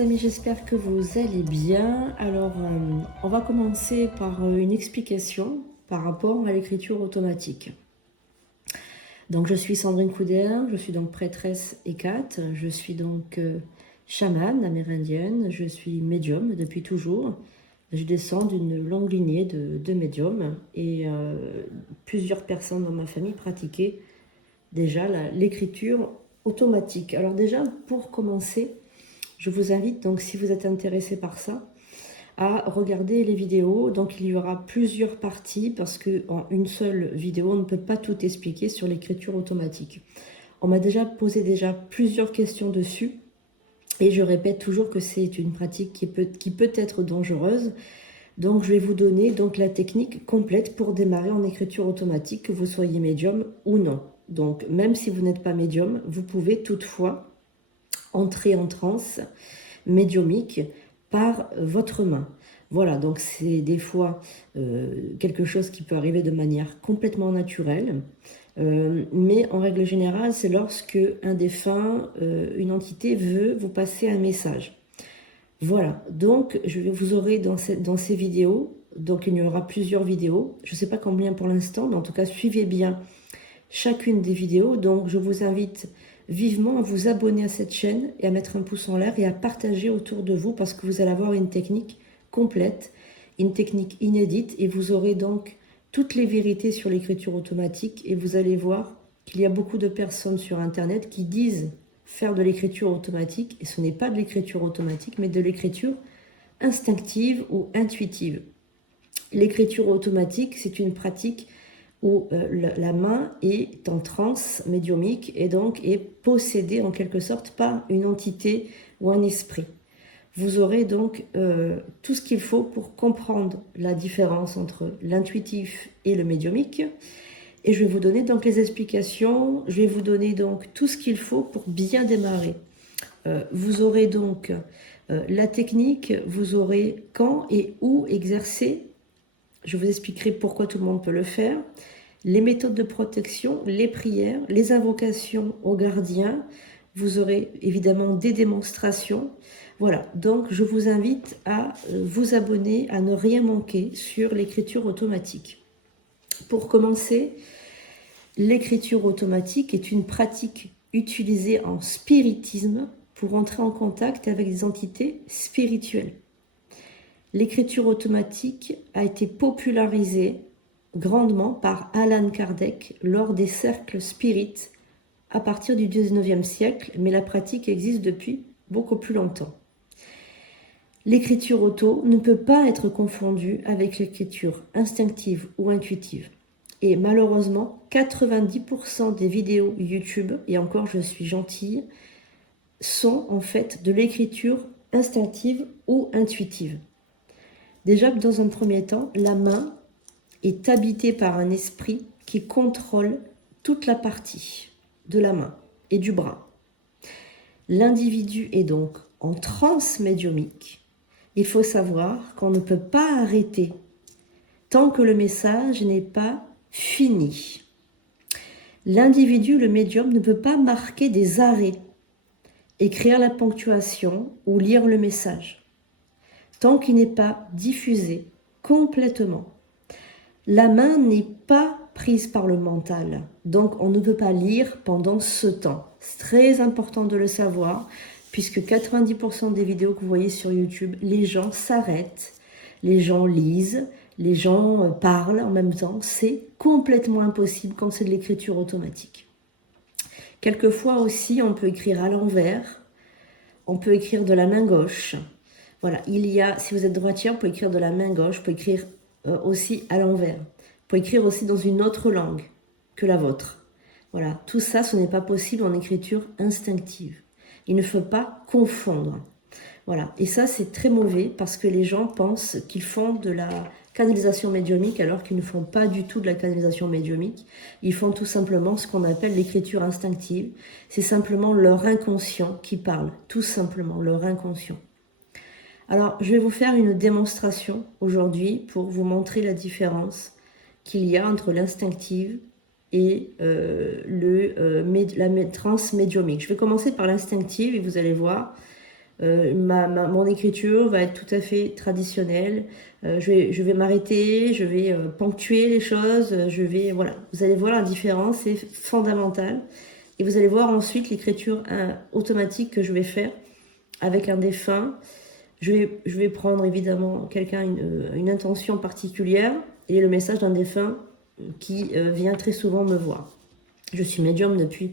les amis, j'espère que vous allez bien. Alors, on va commencer par une explication par rapport à l'écriture automatique. Donc, je suis Sandrine Couder, je suis donc prêtresse Hécate, je suis donc chamane amérindienne, je suis médium depuis toujours. Je descends d'une longue lignée de médiums et plusieurs personnes dans ma famille pratiquaient déjà l'écriture automatique. Alors déjà, pour commencer, je vous invite, donc si vous êtes intéressé par ça, à regarder les vidéos. Donc il y aura plusieurs parties parce qu'en une seule vidéo, on ne peut pas tout expliquer sur l'écriture automatique. On m'a déjà posé plusieurs questions dessus et je répète toujours que c'est une pratique qui peut être dangereuse. Donc je vais vous donner donc la technique complète pour démarrer en écriture automatique, que vous soyez médium ou non. Donc même si vous n'êtes pas médium, vous pouvez toutefois entrer en transe médiumique par votre main. Voilà, donc c'est des fois quelque chose qui peut arriver de manière complètement naturelle, mais en règle générale, c'est lorsque un défunt, une entité veut vous passer un message. Voilà, donc vous aurez dans ces vidéos, donc il y aura plusieurs vidéos, je ne sais pas combien pour l'instant, mais en tout cas suivez bien chacune des vidéos. Donc je vous invite vivement à vous abonner à cette chaîne et à mettre un pouce en l'air et à partager autour de vous parce que vous allez avoir une technique complète, une technique inédite et vous aurez donc toutes les vérités sur l'écriture automatique et vous allez voir qu'il y a beaucoup de personnes sur internet qui disent faire de l'écriture automatique et ce n'est pas de l'écriture automatique mais de l'écriture instinctive ou intuitive. L'écriture automatique, c'est une pratique où la main est en transe médiumique et donc est possédée en quelque sorte par une entité ou un esprit. Vous aurez donc tout ce qu'il faut pour comprendre la différence entre l'intuitif et le médiumique. Et je vais vous donner donc les explications, je vais vous donner donc tout ce qu'il faut pour bien démarrer. Vous aurez donc la technique, vous aurez quand et où exercer. Je vous expliquerai pourquoi tout le monde peut le faire. Les méthodes de protection, les prières, les invocations aux gardiens. Vous aurez évidemment des démonstrations. Voilà, donc je vous invite à vous abonner, à ne rien manquer sur l'écriture automatique. Pour commencer, l'écriture automatique est une pratique utilisée en spiritisme pour entrer en contact avec des entités spirituelles. L'écriture automatique a été popularisée grandement par Allan Kardec lors des cercles spirites à partir du 19e siècle, mais la pratique existe depuis beaucoup plus longtemps. L'écriture auto ne peut pas être confondue avec l'écriture instinctive ou intuitive. Et malheureusement, 90% des vidéos YouTube, et encore je suis gentille, sont en fait de l'écriture instinctive ou intuitive. Déjà, dans un premier temps, la main est habitée par un esprit qui contrôle toute la partie de la main et du bras. L'individu est donc en transe médiumique. Il faut savoir qu'on ne peut pas arrêter tant que le message n'est pas fini. L'individu, le médium, ne peut pas marquer des arrêts, écrire la ponctuation ou lire le message tant qu'il n'est pas diffusé complètement. La main n'est pas prise par le mental, donc on ne peut pas lire pendant ce temps. C'est très important de le savoir, puisque 90% des vidéos que vous voyez sur YouTube, les gens s'arrêtent, les gens lisent, les gens parlent en même temps. C'est complètement impossible quand c'est de l'écriture automatique. Quelquefois aussi, on peut écrire à l'envers, on peut écrire de la main gauche. Voilà, si vous êtes droitière, vous pouvez écrire de la main gauche, vous pouvez écrire aussi à l'envers. Vous pouvez écrire aussi dans une autre langue que la vôtre. Voilà, tout ça, ce n'est pas possible en écriture instinctive. Il ne faut pas confondre. Voilà, et ça, c'est très mauvais parce que les gens pensent qu'ils font de la canalisation médiumique alors qu'ils ne font pas du tout de la canalisation médiumique. Ils font tout simplement ce qu'on appelle l'écriture instinctive. C'est simplement leur inconscient qui parle, tout simplement, leur inconscient. Alors, je vais vous faire une démonstration aujourd'hui pour vous montrer la différence qu'il y a entre l'instinctive et la transe médiumique. Je vais commencer par l'instinctive et vous allez voir, Mon écriture va être tout à fait traditionnelle. Je vais m'arrêter, je vais ponctuer les choses, voilà. Vous allez voir la différence, c'est fondamental. Et vous allez voir ensuite l'écriture automatique que je vais faire avec un défunt. Je vais prendre évidemment une intention particulière et le message d'un défunt qui vient très souvent me voir. Je suis médium depuis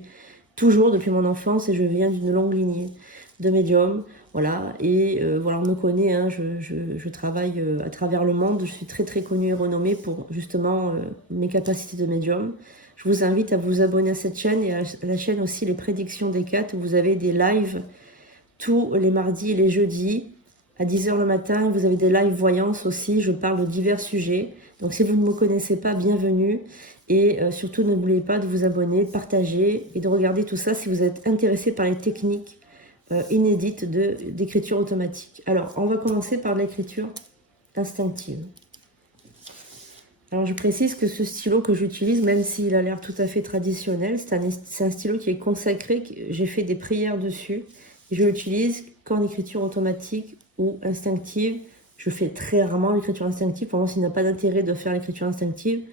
mon enfance, et je viens d'une longue lignée de médiums. Voilà, et voilà, on me connaît, hein, je travaille à travers le monde, je suis très très connue et renommée pour justement mes capacités de médium. Je vous invite à vous abonner à cette chaîne et à la chaîne aussi Les Prédictions des Quatre, où vous avez des lives tous les mardis et les jeudis à 10 h le matin. Vous avez des live voyances aussi, je parle de divers sujets. Donc si vous ne me connaissez pas, bienvenue. Et surtout, n'oubliez pas de vous abonner, de partager et de regarder tout ça si vous êtes intéressé par les techniques inédites d'écriture automatique. Alors, on va commencer par l'écriture instinctive. Alors, je précise que ce stylo que j'utilise, même s'il a l'air tout à fait traditionnel, c'est un stylo qui est consacré, j'ai fait des prières dessus. Et je l'utilise qu'en écriture automatique ou instinctive. Je fais très rarement l'écriture instinctive. Pour moi, il n'a pas d'intérêt de faire l'écriture instinctive,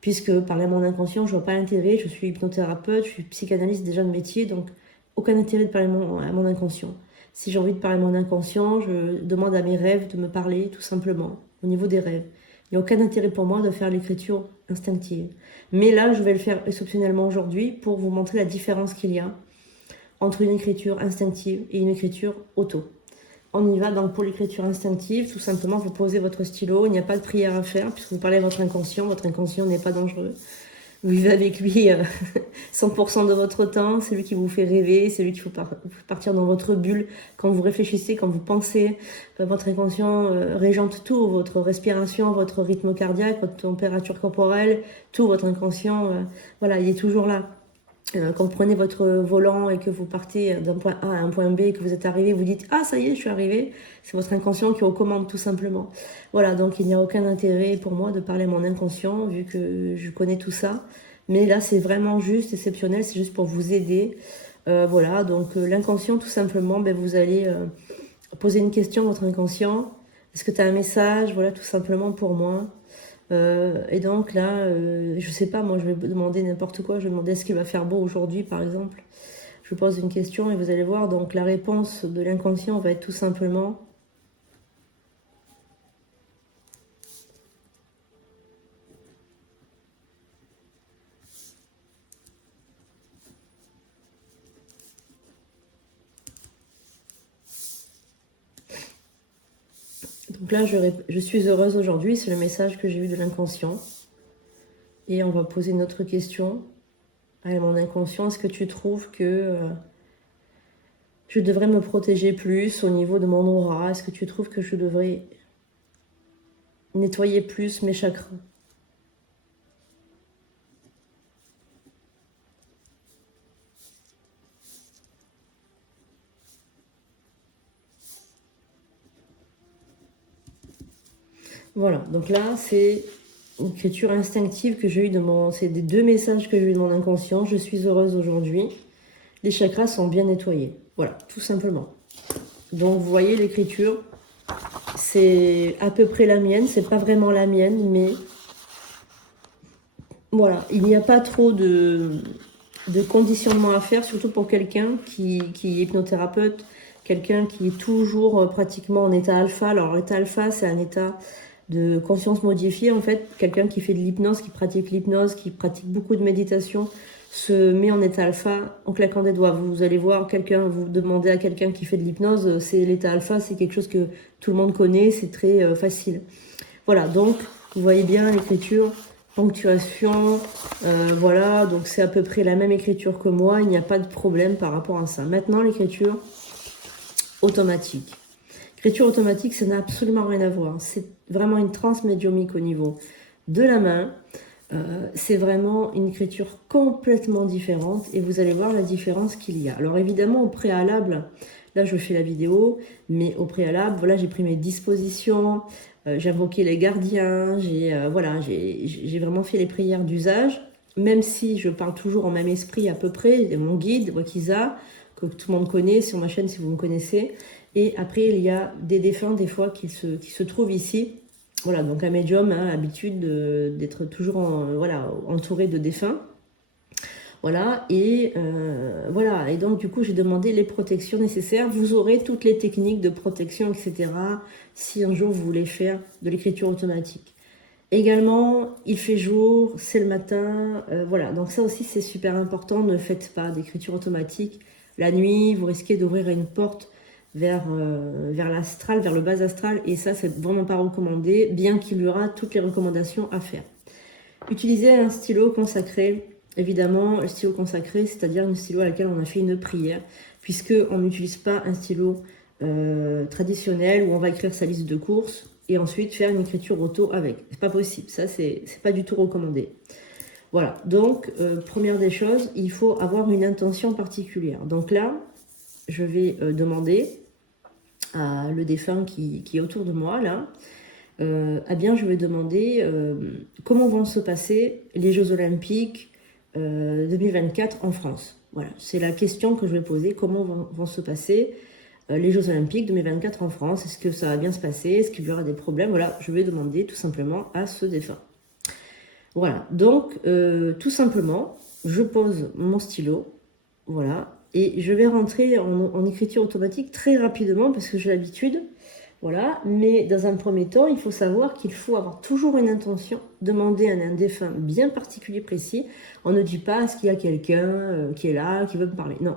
puisque parler à mon inconscient, je ne vois pas l'intérêt. Je suis hypnothérapeute, je suis psychanalyste déjà de métier, donc aucun intérêt de parler à mon inconscient. Si j'ai envie de parler à mon inconscient, je demande à mes rêves de me parler, tout simplement, au niveau des rêves. Il n'y a aucun intérêt pour moi de faire l'écriture instinctive. Mais là, je vais le faire exceptionnellement aujourd'hui pour vous montrer la différence qu'il y a entre une écriture instinctive et une écriture auto. On y va donc pour l'écriture instinctive. Tout simplement, vous posez votre stylo, il n'y a pas de prière à faire puisque vous parlez à votre inconscient n'est pas dangereux. Vous vivez avec lui 100% de votre temps, c'est lui qui vous fait rêver, c'est lui qui faut partir dans votre bulle. Quand vous réfléchissez, quand vous pensez, votre inconscient régente tout, votre respiration, votre rythme cardiaque, votre température corporelle, tout votre inconscient, voilà, il est toujours là. Quand vous prenez votre volant et que vous partez d'un point A à un point B et que vous êtes arrivé, vous dites « Ah, ça y est, je suis arrivé », c'est votre inconscient qui recommande tout simplement. Voilà, donc il n'y a aucun intérêt pour moi de parler à mon inconscient vu que je connais tout ça. Mais là, c'est vraiment juste exceptionnel, c'est juste pour vous aider. Voilà, donc l'inconscient, tout simplement, vous allez poser une question à votre inconscient. Est-ce que tu as un message? Voilà, tout simplement pour moi. Et donc là, je sais pas, moi je vais demander n'importe quoi, je vais demander est-ce qu'il va faire beau aujourd'hui par exemple. Je pose une question et vous allez voir, donc la réponse de l'inconscient va être tout simplement donc là je suis heureuse aujourd'hui, c'est le message que j'ai eu de l'inconscient. Et on va poser une autre question à mon inconscient. Est-ce que tu trouves que je devrais me protéger plus au niveau de mon aura? Est-ce que tu trouves que je devrais nettoyer plus mes chakras? Voilà, donc là c'est une écriture instinctive que j'ai eue c'est des deux messages que j'ai eu de mon inconscient. Je suis heureuse aujourd'hui. Les chakras sont bien nettoyés. Voilà, tout simplement. Donc vous voyez l'écriture, c'est à peu près la mienne. C'est pas vraiment la mienne, mais voilà, il n'y a pas trop de conditionnement à faire, surtout pour quelqu'un qui est hypnothérapeute, quelqu'un qui est toujours pratiquement en état alpha. Alors l'état alpha, c'est un état de conscience modifiée, en fait. Quelqu'un qui fait de l'hypnose, qui pratique beaucoup de méditation, se met en état alpha en claquant des doigts. Vous allez voir, vous demandez à quelqu'un qui fait de l'hypnose, c'est l'état alpha, c'est quelque chose que tout le monde connaît, c'est très facile. Voilà, donc vous voyez bien l'écriture, ponctuation, voilà, donc c'est à peu près la même écriture que moi, il n'y a pas de problème par rapport à ça. Maintenant, l'écriture automatique. L'écriture automatique, ça n'a absolument rien à voir. C'est vraiment une transe médiumique au niveau de la main. C'est vraiment une écriture complètement différente et vous allez voir la différence qu'il y a. Alors évidemment, au préalable, là je fais la vidéo, mais au préalable, voilà, j'ai pris mes dispositions, j'ai invoqué les gardiens, j'ai vraiment fait les prières d'usage, même si je parle toujours en même esprit à peu près, de mon guide, Wakiza, que tout le monde connaît sur ma chaîne si vous me connaissez. Et après, il y a des défunts, des fois, qui se trouvent ici. Voilà, donc un médium a l'habitude d'être toujours voilà, entouré de défunts. Voilà, voilà. Et donc, du coup, j'ai demandé les protections nécessaires. Vous aurez toutes les techniques de protection, etc. si un jour vous voulez faire de l'écriture automatique. Également, il fait jour, c'est le matin, voilà. Donc ça aussi, c'est super important. Ne faites pas d'écriture automatique la nuit. Vous risquez d'ouvrir une porte vers l'astral, vers le bas astral. Et ça, c'est vraiment pas recommandé, bien qu'il y aura toutes les recommandations à faire. Utilisez un stylo consacré. Évidemment, le stylo consacré, c'est-à-dire un stylo à laquelle on a fait une prière, puisqu'on n'utilise pas un stylo traditionnel où on va écrire sa liste de courses et ensuite faire une écriture auto avec. C'est pas possible, ça c'est pas du tout recommandé. Voilà, donc première des choses, il faut avoir une intention particulière. Donc là, je vais demander à le défunt qui est autour de moi, là, je vais demander comment vont se passer les Jeux Olympiques 2024 en France. Voilà, c'est la question que je vais poser, comment vont se passer les Jeux Olympiques 2024 en France. Est-ce que ça va bien se passer? Est-ce qu'il y aura des problèmes? Voilà, je vais demander tout simplement à ce défunt. Voilà, donc tout simplement, je pose mon stylo, voilà, et je vais rentrer en écriture automatique très rapidement parce que j'ai l'habitude, voilà, mais dans un premier temps, il faut savoir qu'il faut avoir toujours une intention, demander à un défunt bien particulier, précis. On ne dit pas est-ce qu'il y a quelqu'un qui est là, qui veut me parler, non.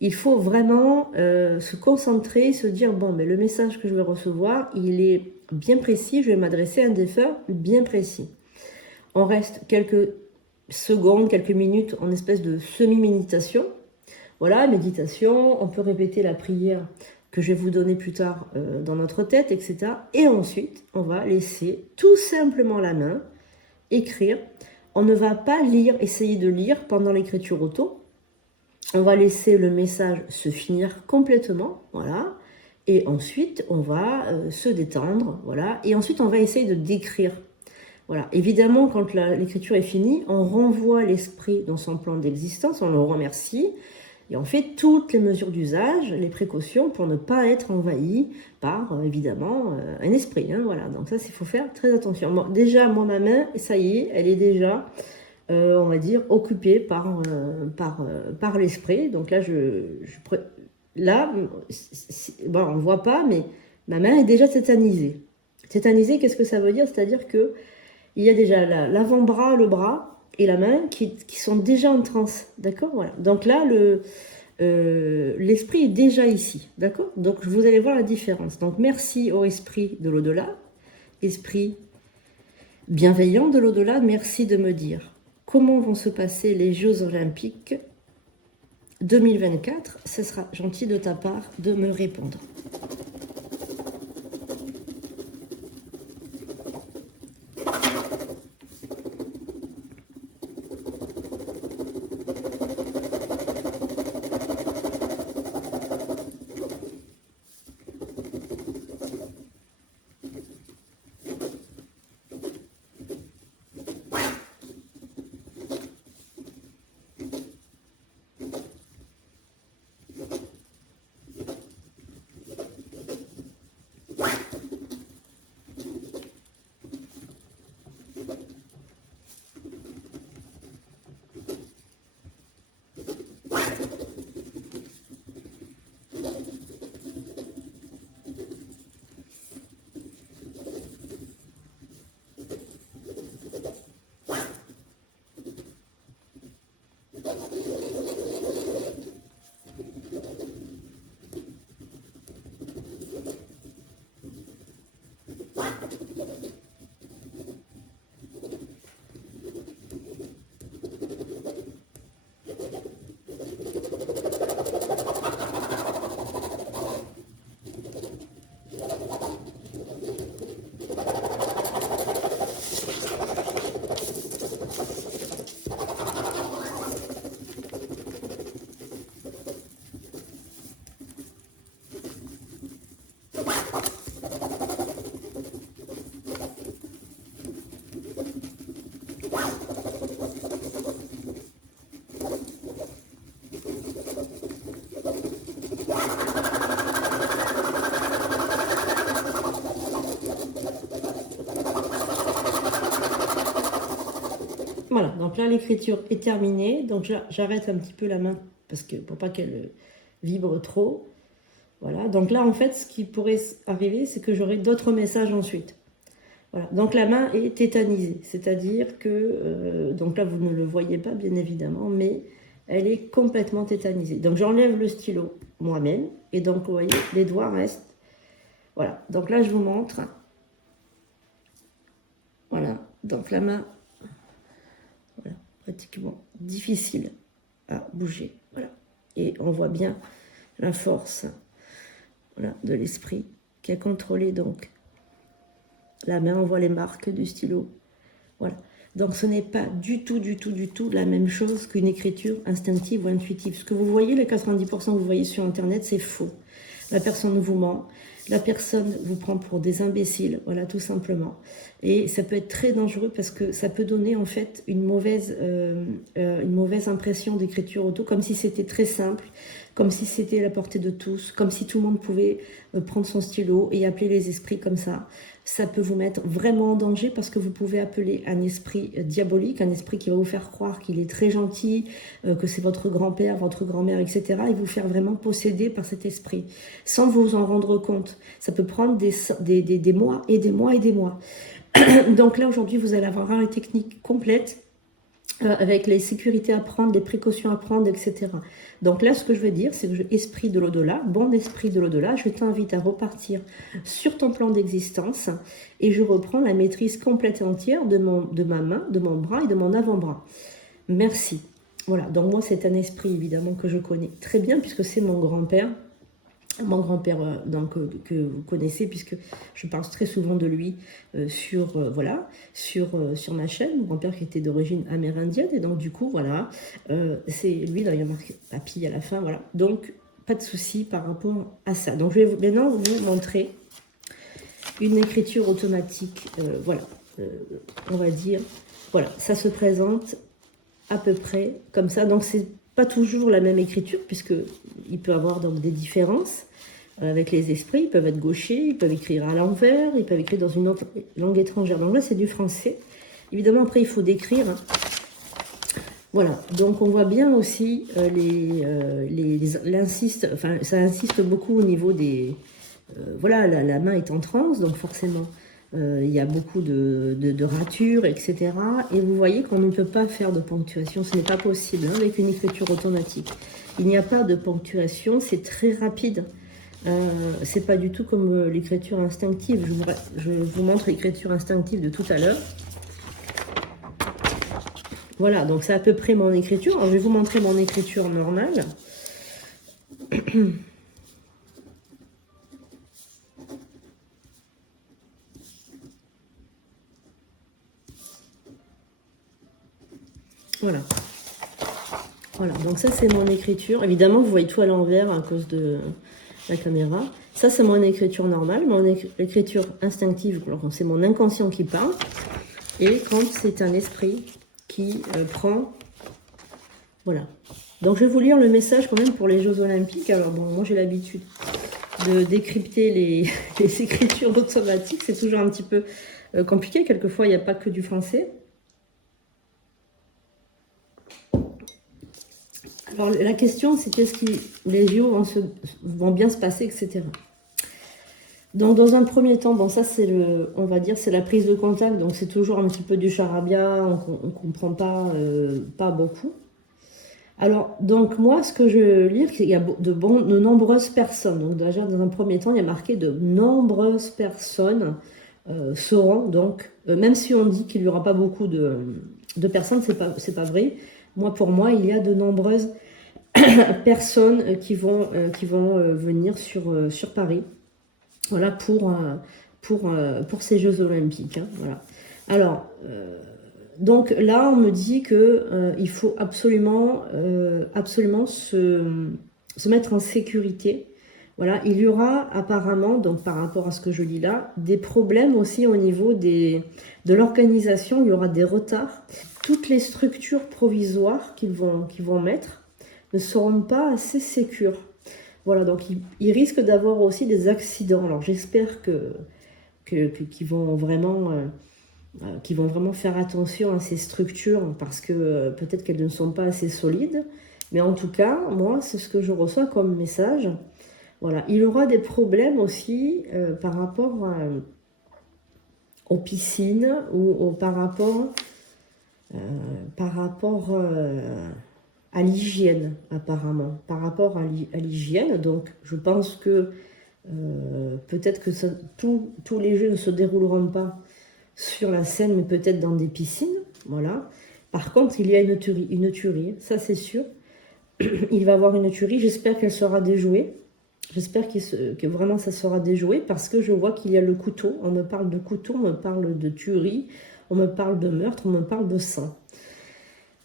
Il faut vraiment se concentrer, se dire, bon, mais le message que je vais recevoir, il est bien précis, je vais m'adresser à un défunt bien précis. On reste quelques secondes, quelques minutes en espèce de semi-méditation. Voilà, méditation, on peut répéter la prière que je vais vous donner plus tard dans notre tête, etc. Et ensuite, on va laisser tout simplement la main écrire. On ne va pas lire, essayer de lire pendant l'écriture auto. On va laisser le message se finir complètement, voilà. Et ensuite, on va se détendre, voilà. Et ensuite, on va essayer de décrire. Voilà. Évidemment, quand l'écriture est finie, on renvoie l'esprit dans son plan d'existence, on le remercie, et on fait toutes les mesures d'usage, les précautions pour ne pas être envahi par, évidemment, un esprit. Hein, voilà. Donc ça, il faut faire très attention. Bon, déjà, moi, ma main, ça y est, elle est déjà, on va dire, occupée par l'esprit. Donc là, bon, on ne voit pas, mais ma main est déjà tétanisée. Tétanisée, qu'est-ce que ça veut dire? C'est-à-dire que il y a déjà l'avant-bras, le bras et la main qui sont déjà en transe, d'accord? Voilà. Donc là, l'esprit est déjà ici, d'accord? Donc vous allez voir la différence. Donc merci au esprit de l'au-delà, esprit bienveillant de l'au-delà, merci de me dire comment vont se passer les Jeux Olympiques 2024. Ce sera gentil de ta part de me répondre. Voilà, donc là l'écriture est terminée. Donc j'arrête un petit peu la main parce que pour pas qu'elle vibre trop. Voilà, donc là en fait ce qui pourrait arriver c'est que j'aurai d'autres messages ensuite. Voilà, donc la main est tétanisée, c'est-à-dire que, donc là vous ne le voyez pas bien évidemment, mais elle est complètement tétanisée. Donc j'enlève le stylo moi-même, et donc vous voyez, les doigts restent. Voilà, donc là je vous montre. Voilà, donc la main, voilà, pratiquement difficile à bouger. Voilà, et on voit bien la force, voilà, de l'esprit qui a contrôlé donc la main. On voit les marques du stylo. Voilà. Donc ce n'est pas du tout la même chose qu'une écriture instinctive ou intuitive. Ce que vous voyez, les 90% que vous voyez sur Internet, c'est faux. La personne vous ment, la personne vous prend pour des imbéciles, voilà, tout simplement. Et ça peut être très dangereux parce que ça peut donner en fait une mauvaise impression d'écriture auto, comme si c'était très simple, comme si c'était à la portée de tous, comme si tout le monde pouvait prendre son stylo et appeler les esprits comme ça. Ça peut vous mettre vraiment en danger parce que vous pouvez appeler un esprit diabolique, un esprit qui va vous faire croire qu'il est très gentil, que c'est votre grand-père, votre grand-mère, etc. et vous faire vraiment posséder par cet esprit, sans vous en rendre compte. Ça peut prendre des mois et des mois et des mois. Donc là, aujourd'hui, vous allez avoir une technique complète avec les sécurités à prendre, les précautions à prendre, etc. Donc là, ce que je veux dire, c'est que esprit de l'au-delà, bon esprit de l'au-delà, je t'invite à repartir sur ton plan d'existence et je reprends la maîtrise complète et entière de ma main, de mon bras et de mon avant-bras. Merci. Voilà, donc moi, c'est un esprit, évidemment, que je connais très bien puisque c'est mon grand-père. Mon grand-père que vous connaissez puisque je parle très souvent de lui sur ma chaîne. Mon grand-père qui était d'origine amérindienne et donc du coup voilà, c'est lui, là il y a marqué papy à la fin, voilà, donc pas de souci par rapport à ça. Donc je vais maintenant vous montrer une écriture automatique, voilà, on va dire, voilà, ça se présente à peu près comme ça. Donc c'est pas toujours la même écriture puisque il peut y avoir donc des différences avec les esprits. Ils peuvent être gauchers, ils peuvent écrire à l'envers, ils peuvent écrire dans une autre langue étrangère. Donc là c'est du français. Évidemment après il faut décrire. Voilà, donc on voit bien aussi enfin ça insiste beaucoup au niveau des voilà, la main est en transe, donc forcément il y a beaucoup de ratures, etc. Et vous voyez qu'on ne peut pas faire de ponctuation, ce n'est pas possible hein, avec une écriture automatique. Il n'y a pas de ponctuation, c'est très rapide. C'est pas du tout comme l'écriture instinctive. Je vous montre l'écriture instinctive de tout à l'heure. Voilà, donc c'est à peu près mon écriture. Alors, je vais vous montrer mon écriture normale. Voilà. Voilà, donc ça c'est mon écriture. Évidemment, vous voyez tout à l'envers à cause de la caméra. Ça c'est mon écriture normale, mon écriture instinctive, c'est mon inconscient qui parle. Et quand c'est un esprit qui prend... Voilà. Donc je vais vous lire le message quand même pour les Jeux Olympiques. Alors bon, moi j'ai l'habitude de décrypter les écritures automatiques. C'est toujours un petit peu compliqué. Quelquefois, il n'y a pas que du français. Alors la question, c'est est-ce que les JO vont bien se passer, etc. Donc dans un premier temps, bon ça c'est on va dire c'est la prise de contact, donc c'est toujours un petit peu du charabia, on comprend pas beaucoup. Alors donc moi ce que je lis, c'est qu'il y a de nombreuses personnes. Donc déjà dans un premier temps, il y a marqué de nombreuses personnes seront donc, même si on dit qu'il n'y aura pas beaucoup de personnes, c'est pas vrai. Pour moi, il y a de nombreuses personnes qui vont venir sur Paris, voilà, pour ces Jeux Olympiques. Hein, voilà. Alors, donc là, on me dit que il faut absolument se mettre en sécurité. Voilà, il y aura apparemment, donc par rapport à ce que je lis là, des problèmes aussi au niveau de l'organisation. Il y aura des retards. Toutes les structures provisoires qu'ils vont mettre ne seront pas assez sécures. Voilà, donc il risque d'avoir aussi des accidents. Alors j'espère qu'ils vont vraiment qui vont vraiment faire attention à ces structures parce que peut-être qu'elles ne sont pas assez solides. Mais en tout cas, moi, c'est ce que je reçois comme message. Voilà. Il y aura des problèmes aussi par rapport aux piscines ou par rapport à l'hygiène, apparemment. Par rapport à l'hygiène, donc je pense que peut-être que tous les jeux ne se dérouleront pas sur la scène, mais peut-être dans des piscines. Voilà. Par contre, il y a une tuerie, ça c'est sûr. Il va y avoir une tuerie, j'espère qu'elle sera déjouée. J'espère que vraiment ça sera déjoué parce que je vois qu'il y a le couteau. On me parle de couteau, on me parle de tuerie, on me parle de meurtre, on me parle de sang.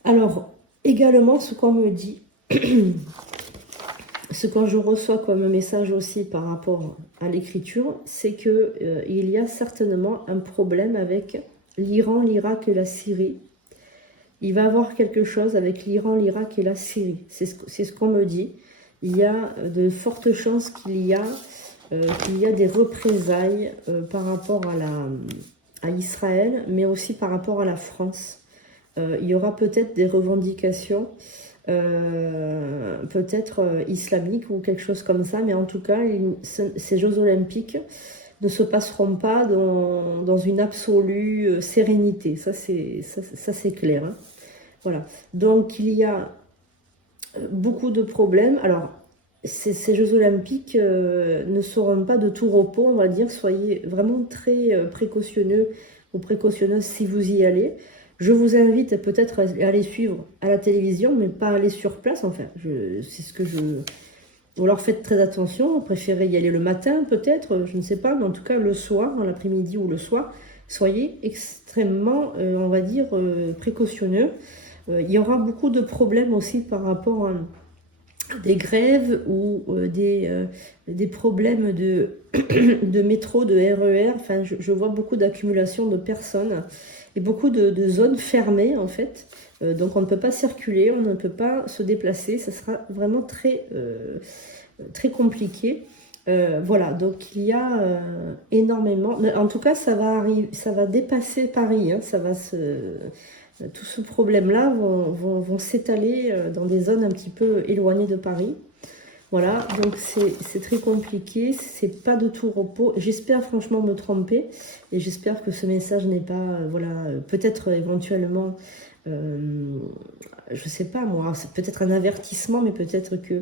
Alors, également, ce qu'on me dit, ce que je reçois comme message aussi par rapport à l'écriture, c'est qu'il y a certainement un problème avec l'Iran, l'Irak et la Syrie. Il va y avoir quelque chose avec l'Iran, l'Irak et la Syrie. C'est ce qu'on me dit. Il y a de fortes chances qu'il y a des représailles par rapport à Israël, mais aussi par rapport à la France. Il y aura peut-être des revendications, peut-être islamiques ou quelque chose comme ça, mais en tout cas, ces Jeux Olympiques ne se passeront pas dans une absolue sérénité. Ça, c'est clair. Hein. Voilà. Donc, il y a beaucoup de problèmes. Alors, ces Jeux Olympiques ne seront pas de tout repos, on va dire. Soyez vraiment très précautionneux ou précautionneuses si vous y allez. Je vous invite peut-être à aller suivre à la télévision, mais pas aller sur place. Enfin, c'est ce que je... Ou alors faites très attention, vous préférez y aller le matin peut-être, je ne sais pas, mais en tout cas le soir, dans l'après-midi ou le soir, soyez extrêmement, on va dire, précautionneux. Il y aura beaucoup de problèmes aussi par rapport à des grèves ou des problèmes de métro, de RER. Enfin, je vois beaucoup d'accumulation de personnes et beaucoup de zones fermées en fait. Donc on ne peut pas circuler, on ne peut pas se déplacer. Ça sera vraiment très compliqué. Voilà, donc il y a énormément. En tout cas, ça va dépasser Paris. Hein, tout ce problème-là vont s'étaler dans des zones un petit peu éloignées de Paris. Voilà, donc c'est très compliqué, c'est pas de tout repos. J'espère franchement me tromper et j'espère que ce message n'est pas, voilà, peut-être éventuellement, je sais pas moi, c'est peut-être un avertissement, mais peut-être que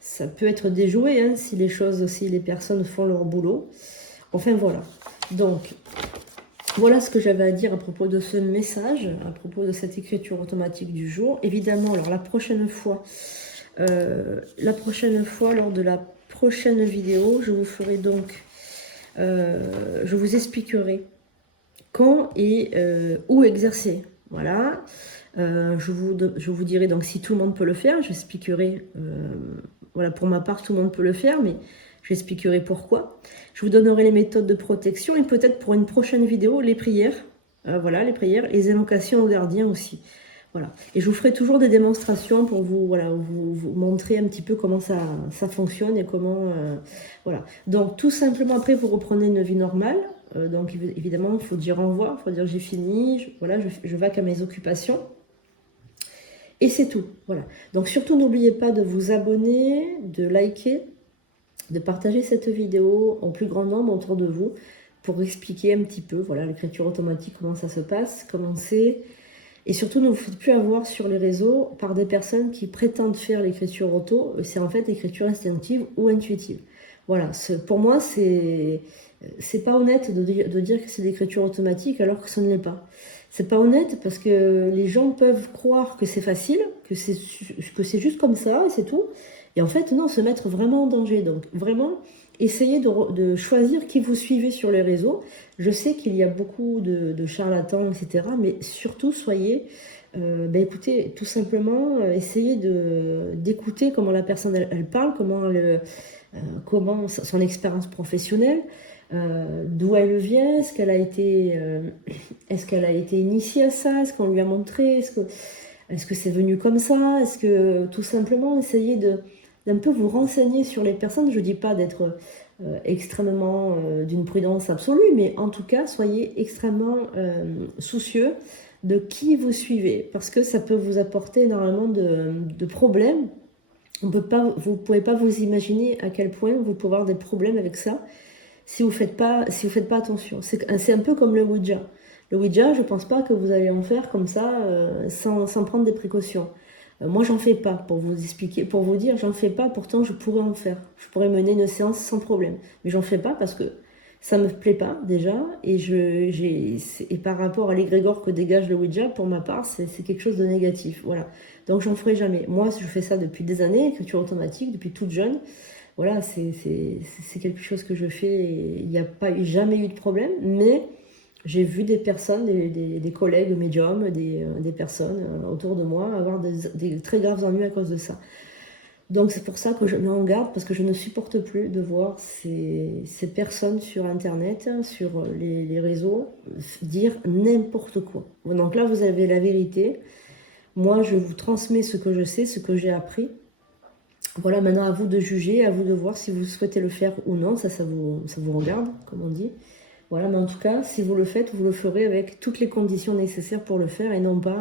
ça peut être déjoué hein, si les personnes font leur boulot. Enfin voilà, donc voilà ce que j'avais à dire à propos de ce message, à propos de cette écriture automatique du jour. Évidemment, alors la prochaine fois, lors de la prochaine vidéo, je vous ferai donc, je vous expliquerai quand et où exercer. Voilà. Je vous dirai donc si tout le monde peut le faire. J'expliquerai, voilà, pour ma part, tout le monde peut le faire, mais j'expliquerai pourquoi. Je vous donnerai les méthodes de protection et peut-être pour une prochaine vidéo, les prières. Voilà, les prières, les invocations aux gardiens aussi. Voilà. Et je vous ferai toujours des démonstrations pour vous, voilà, vous montrer un petit peu comment ça fonctionne et comment... voilà. Donc, tout simplement, après, vous reprenez une vie normale. Donc, évidemment, il faut dire au revoir, il faut dire que j'ai fini. Voilà, je vaque à mes occupations. Et c'est tout. Voilà. Donc, surtout, n'oubliez pas de vous abonner, de liker, de partager cette vidéo au plus grand nombre autour de vous pour expliquer un petit peu, voilà, l'écriture automatique, comment ça se passe, comment c'est... Et surtout, ne vous faites plus avoir sur les réseaux par des personnes qui prétendent faire l'écriture auto. C'est en fait l'écriture instinctive ou intuitive. Voilà, pour moi, c'est pas honnête de dire que c'est l'écriture automatique alors que ce ne l'est pas. C'est pas honnête parce que les gens peuvent croire que c'est facile, que c'est juste comme ça et c'est tout. Et en fait, non, se mettre vraiment en danger. Donc, vraiment, essayez de choisir qui vous suivez sur les réseaux. Je sais qu'il y a beaucoup de charlatans, etc. Mais surtout, soyez... écoutez, tout simplement, essayez d'écouter comment la personne, elle parle, comment son expérience professionnelle, d'où elle vient, est-ce qu'elle a été initiée à ça, est-ce qu'on lui a montré, est-ce que c'est venu comme ça, est-ce que tout simplement, essayez d'un peu vous renseigner sur les personnes. Je ne dis pas d'être extrêmement d'une prudence absolue, mais en tout cas, soyez extrêmement soucieux de qui vous suivez, parce que ça peut vous apporter énormément de problèmes. Vous ne pouvez pas vous imaginer à quel point vous pouvez avoir des problèmes avec ça si vous faites pas attention. C'est un peu comme le Ouija. Le Ouija, je ne pense pas que vous allez en faire comme ça sans prendre des précautions. Moi, j'en fais pas, pour vous expliquer, pour vous dire, j'en fais pas, pourtant je pourrais en faire. Je pourrais mener une séance sans problème. Mais j'en fais pas parce que ça me plaît pas déjà, et par rapport à l'égrégore que dégage le Ouija, pour ma part, c'est quelque chose de négatif. Voilà. Donc j'en ferai jamais. Moi, je fais ça depuis des années, écriture automatique, depuis toute jeune. Voilà, c'est quelque chose que je fais et il n'y a jamais eu de problème, mais j'ai vu des personnes, des collègues médiums, des personnes autour de moi avoir des très graves ennuis à cause de ça. Donc c'est pour ça que je mets en garde, parce que je ne supporte plus de voir ces personnes sur Internet, sur les réseaux, dire n'importe quoi. Donc là, vous avez la vérité. Moi, je vous transmets ce que je sais, ce que j'ai appris. Voilà, maintenant à vous de juger, à vous de voir si vous souhaitez le faire ou non. Ça vous regarde, comme on dit. Voilà, mais en tout cas, si vous le faites, vous le ferez avec toutes les conditions nécessaires pour le faire et non pas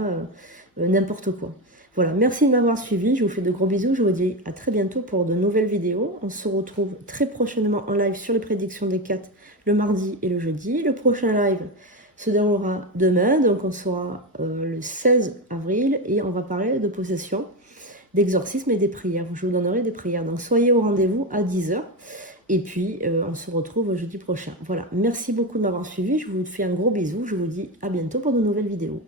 n'importe quoi. Voilà, merci de m'avoir suivi. Je vous fais de gros bisous. Je vous dis à très bientôt pour de nouvelles vidéos. On se retrouve très prochainement en live sur les prédictions des 4 le mardi et le jeudi. Le prochain live se déroulera demain, donc on sera le 16 avril et on va parler de possession, d'exorcisme et des prières. Je vous donnerai des prières. Donc soyez au rendez-vous à 10 h. Et puis, on se retrouve jeudi prochain. Voilà, merci beaucoup de m'avoir suivi. Je vous fais un gros bisou. Je vous dis à bientôt pour de nouvelles vidéos.